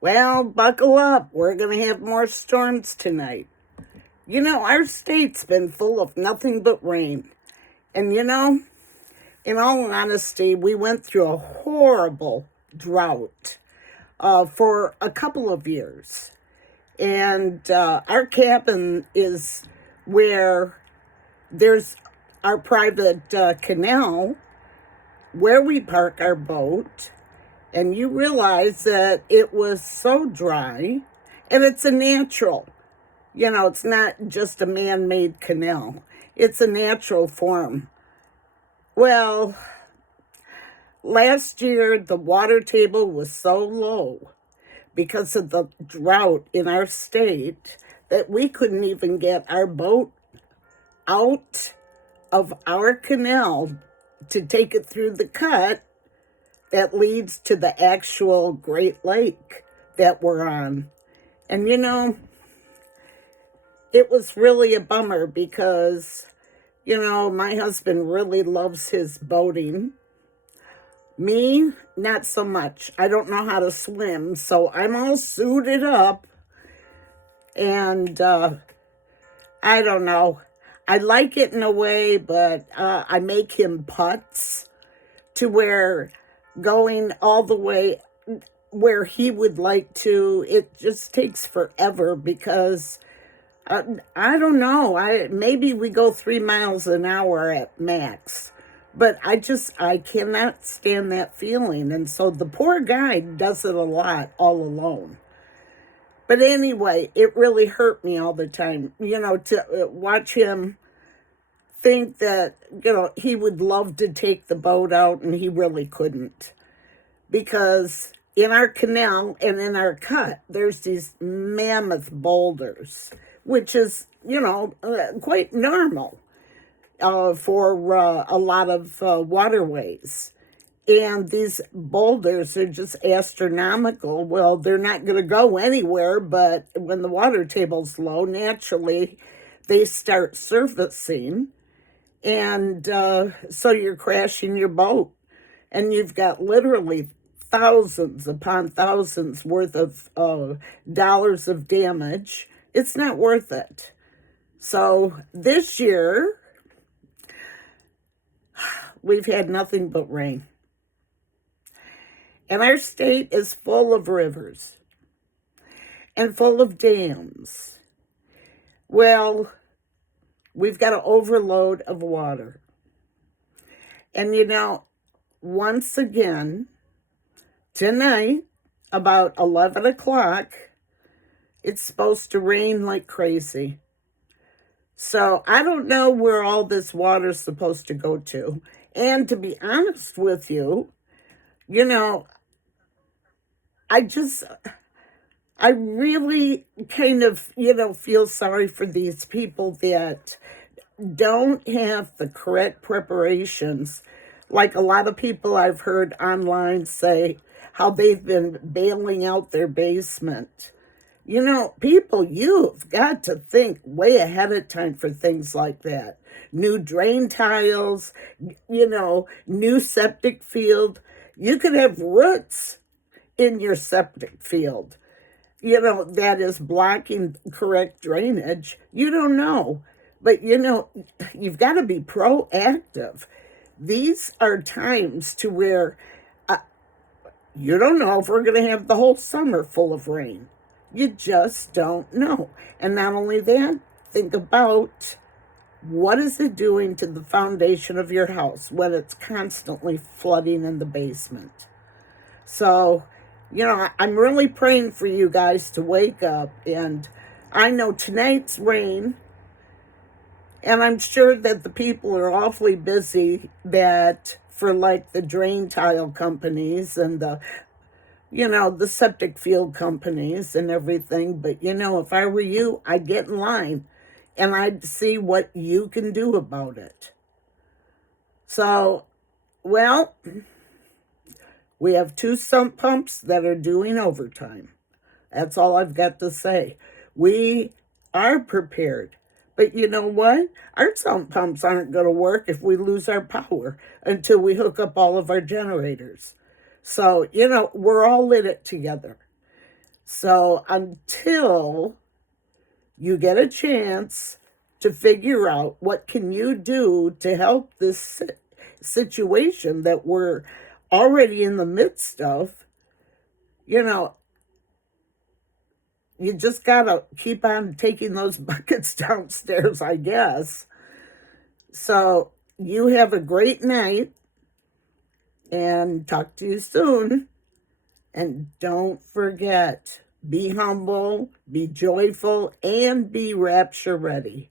Well, buckle up. We're going to have more storms tonight. Our state's been full of nothing but rain. And in all honesty, we went through a horrible drought for a couple of years. And our cabin is where there's our private canal where we park our boat, and you realize that it was so dry, and it's a natural. It's not just a man-made canal. It's a natural form. Well, last year the water table was so low because of the drought in our state that we couldn't even get our boat out of our canal to take it through the cut that leads to the actual Great Lake that we're on. And it was really a bummer because, my husband really loves his boating. Me, not so much. I don't know how to swim, so I'm all suited up. And I don't know. I like it in a way, but I make him putts to where going all the way where he would like to, it just takes forever because I don't know. Maybe we go 3 miles an hour at max, but I cannot stand that feeling. And so the poor guy does it a lot all alone. But anyway, it really hurt me all the time, to watch him think that, he would love to take the boat out and he really couldn't. Because in our canal and in our cut, there's these mammoth boulders, which is, quite normal for a lot of waterways. And these boulders are just astronomical. Well, they're not going to go anywhere, but when the water table's low, naturally they start surfacing. And so you're crashing your boat. And you've got literally thousands upon thousands worth of dollars of damage. It's not worth it. So this year, we've had nothing but rain. And our state is full of rivers and full of dams. Well, we've got an overload of water. And once again, tonight, about 11 o'clock, it's supposed to rain like crazy. So I don't know where all this water's supposed to go to. And to be honest with you, I really kind of, feel sorry for these people that don't have the correct preparations. Like a lot of people I've heard online say how they've been bailing out their basement. People, you've got to think way ahead of time for things like that. New drain tiles, new septic field. You could have roots in your septic field, that is blocking correct drainage. You don't know. But, you've got to be proactive. These are times to where you don't know if we're going to have the whole summer full of rain. You just don't know. And not only that, think about what is it doing to the foundation of your house when it's constantly flooding in the basement. So, I'm really praying for you guys to wake up. And I know tonight's rain, and I'm sure that the people are awfully busy that for like the drain tile companies and the septic field companies and everything. But, if I were you, I'd get in line and I'd see what you can do about it. So, well, we have 2 sump pumps that are doing overtime. That's all I've got to say. We are prepared. But you know what? Our sump pumps aren't going to work if we lose our power until we hook up all of our generators. So, we're all in it together. So until you get a chance to figure out what can you do to help this situation that we're already in the midst of, you know, you just gotta keep on taking those buckets downstairs, I guess. So you have a great night and talk to you soon. And don't forget, be humble, be joyful, and be rapture ready.